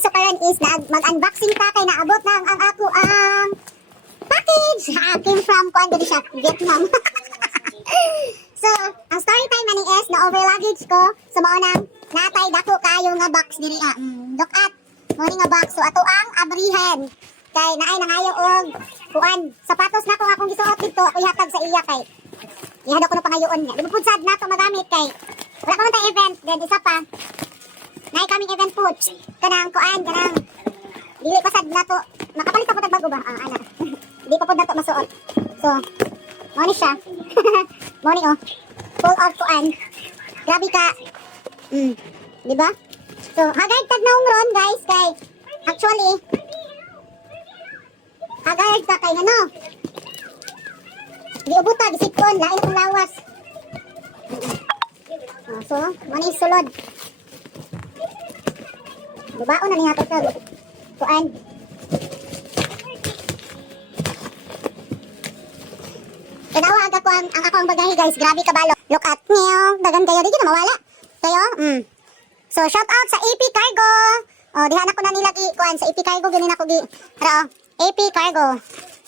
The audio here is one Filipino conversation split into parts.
So karon is mag-unboxing ta kay naabot na ang ako ang package. Came from Kuan siya, Vietnam. So, ang story time maning is na over luggage ko. So mao nang natay dako kayo nga box diri look at mo nga box. So ato ang abrihan kay naay nangayo og kuan sapatos na ko akong gisuot dito ako ihatag sa iya kay ihadok ko na pangayoon niya. Di ba pud sad nato magamit kay wala pa man tay event then isa pa naay kaming event food kanang kuan kanang dili pa sad nato makapalit pa pud bago ba ana. Di pa pud nato masuot. So mo ni siya. Mo ni oh. Full of kuan. Grabe ka. Di ba? So hagay tag naong ron guys kay actually hagay ta kay ano. Di ubuta gisikon lain akong lawas. So, mo ni sulod. Babaon na niya tag kuan. Tinawag ako ang ako ang bagahe guys, grabe kabalo. Look at niyo, dagan kayo dito na mawala. Kayo? So shout out sa AP Cargo. Oh, diha na ko na nila kuan sa AP Cargo gani na ko gi. Pero AP Cargo.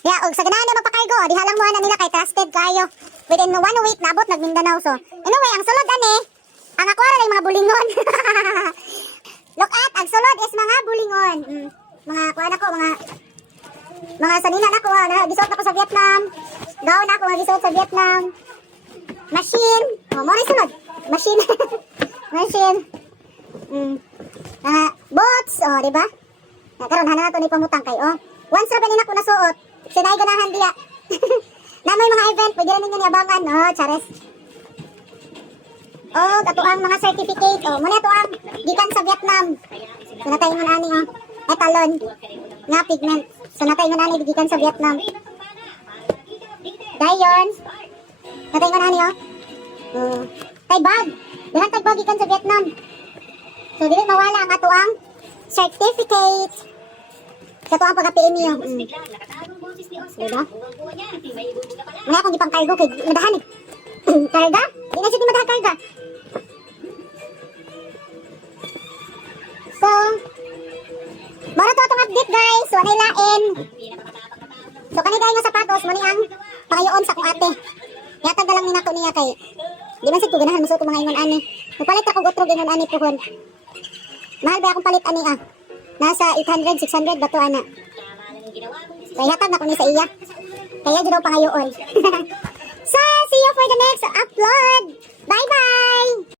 Ya, og sa ganahan na magpa-cargo, diha lang mo na nila kay trusted kayo. Within 1 week nabot nagmindanao so. Anyway, ang sulod ani, ang ako ra mga bulingon. Look at, ang sulod is mga bulingon. Mga kuan ako, mga sanina na ko, gisot ako sa Vietnam. Gawon ako mag-isuot sa Vietnam. Machine. Oh, mo rin sunod. Machine. Machine. Bots. Oh, di ba? Karon hana nato ni pamutang kay oh. Once ra banin ako nasuot. Sinay ganahan diya. Na may mga event pwede rin nga abangan. Oh, chares. Oh, ato ang mga certificate. Oh, muna to ang gikan sa Vietnam. So natay ngon ani oh. Etalon. Nga pigment. So natay ngon ani gikan sa Vietnam. Dayon. Natay ko na niyo. Tay bag. Dahan tay bag ikan sa Vietnam. So dili mawala ang ato ang certificate. Sa to ang pagka-PM niyo. Diba? Muna akong gipang cargo kay madahan eh. Karga? Di na siya madahan karga. So, mara to atong update guys. So, anay lain. So, kanigay nga sapatos, mani ang pangayoon sa akong ate. Yatag na lang nina ko niya kay di man sig ko ganahan masuot mga ingon ani. Mupalit ako og ingon ani puhon. Mahal ba akong palit ani Nasa 800, 600 ba to ana. Kaya yatag na ko ni sa iya. Kaya jud pangayoon. So, see you for the next upload. Bye bye.